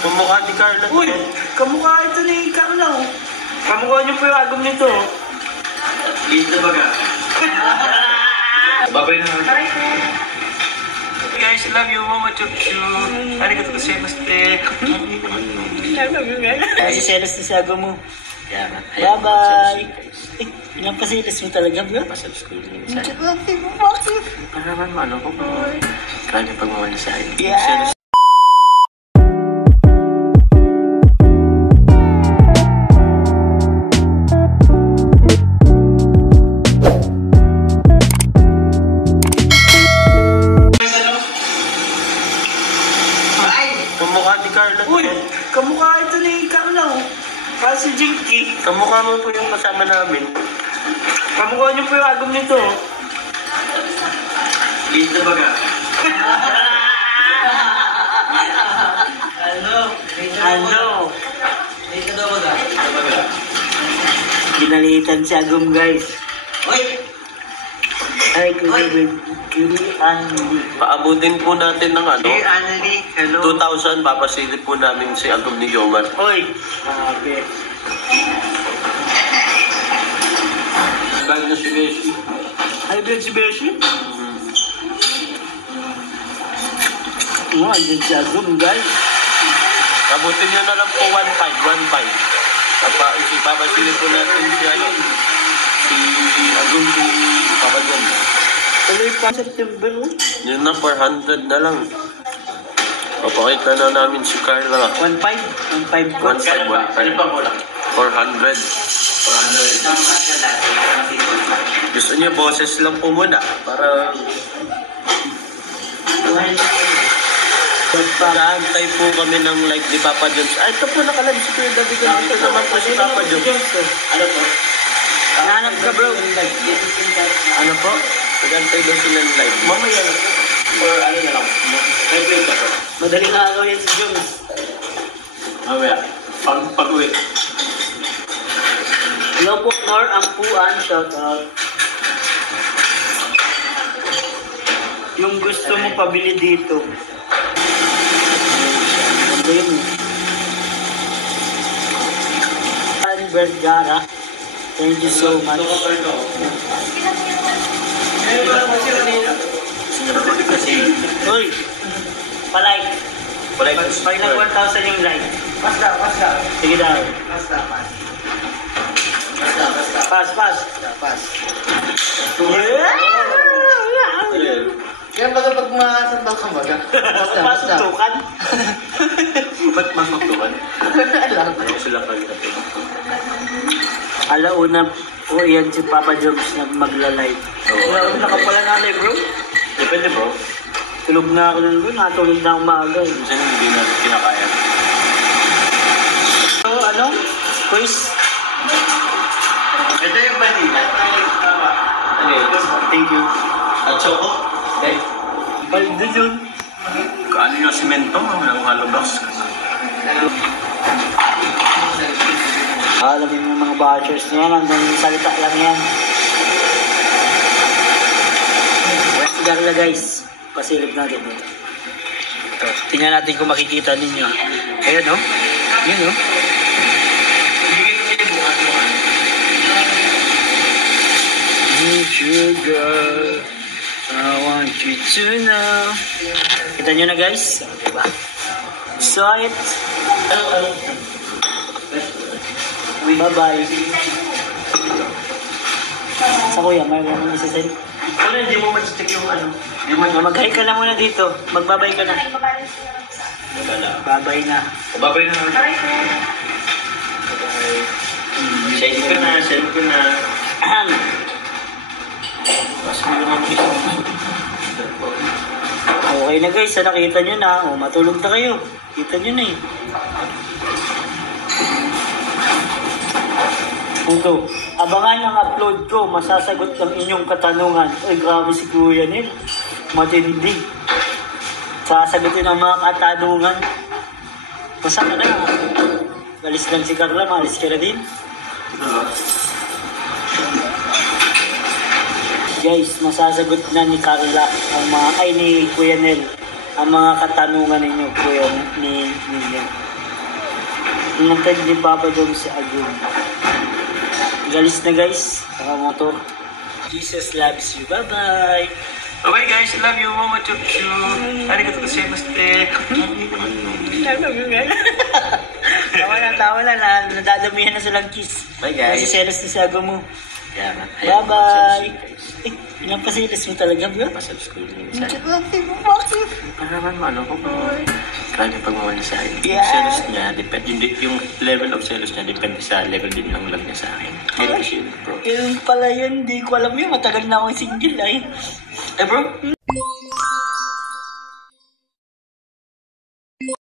Kamukha ni Carla. Uy! Kamukha ito ni Carla. Kamukha niyo po yung agom nito. Dito ba ka? Babay na. Guys, I love you, Mama Chuchu. Arigatou gozaimasu. Kasi selos na si agom mo. Bye-bye. Ilang pasilas mo talaga, bro? Pasubscribe niyo sa akin. Bakit? Para naman maano ko kung kanya pagmamahal sa akin. Yeah! Kamukha ni Carla. Uy! Kamukha ito ni Carla. Kasi Jinky. Kamukha mo po yung kasama namin. Kamukha niyo po yung agom nito. Dito ba ka? Ano? Ginalitan si agom, guys. Uy! Ay, Kili Anli. Paabutin po natin ng ano? Hey, Anli. Hello. 2,000, papasilip po namin si Agum ni Jomar. Oy! Grabe. Bag na si Beshi. Ay, Ben si Beshi? Oh, andyan si agom, guys. Abutin nyo na lang po 1,500. Papasilip po natin si ano? Si Agum ni Papa John. Tuloy pa September, oh. Yun na, 400 na lang. Papakita na namin si Carla. 1.5? 1.5 ko. 1,500. 400. Gusto niyo boses lang po muna para nag-aantay po kami ng like ni Papa Jones. Ay, ito po nakalive si Kuya David. Ito naman po si Papa Jones. Ano po? Nahanap ka, bro. Ano po? Nag-aantay daw sila ng live. Mamaya na po. Or ano na lang. Replay ka po. Madaling araw yan si Jones. Mamaya. Pag-uwi. Hello po, Nor Ampuan. Shout out. Yung gusto mo pabili dito. Ano yun? Ann Vergara. Thank you so much. Uy! Palike. Palike. Pag nag-1,000 yung like. Basta. Sige daw. Pass. Yeah! Kaya baga pag makasambal ka baga. Pasutukan. Ba't mas magtukan? Alam. Ano sila kalita po? Alauna po yan si Papa Jones na magla-live. Alauna ka pala na live, bro. Depende bro. Tulog na ako nun, bro. Natulog na ako maaga. Minsan hindi natin kinakaya. So, ano? Quiz? Ito yung vanilla. Ano yun? Thank you. At choco? Okay. Paldo yun. Kaano yung simento? Ang hollow box. Alam mo yung mga bashers niya, hanggang salita lang yan. Sigarla guys, pasilip natin dito. Ito, tingnan natin kung makikita ninyo. Ayan o. Ayan o. Sugar, I want you to know. Kita nyo na guys. Diba? Saw it. Bye-bye. Sa kuya, may naman isasend. Ano, hindi mo ma-check yung ano? Mag-hi ka na muna dito. Magbabay ka na. Babay na. Babay na naman. Send ko na. Okay na guys, nakita nyo na. O, matulog na kayo. Kita nyo na eh. Ito, abangan ang upload ko. Masasagot ang inyong katanungan. Ay, grabe si Kuya Nil. Matindi. Sasagutin ang mga katanungan. Masa ka na. Alis lang si Carla, maalis ka na din. Guys, masasagot na ni Carla ang mga, ay ni Kuya Nel ang mga katanungan ninyo, kuya ni Ninyo. Inantay ni Papa Dom si Agum. Galis na guys, motor. Jesus loves you. Bye-bye. Bye guys, love you, Mama Chuchu. Arigatou gozaimasu. Tawa na, nadadamihan na silang kiss. Bye guys. Kasi selos na si Agum mo. Yeah, Bye-bye. Ilang pasilis mo talaga, bro? Pasal school minsan. Para naman ano ko grabe pagmamahal niya sa akin. Yung Yeah. selos niya, yung level of selos niya, depende sa level din ng love niya sa akin. Ganun siya, bro. Yun pala yun, di ko alam yun. Matagal na akong single ay. Eh bro,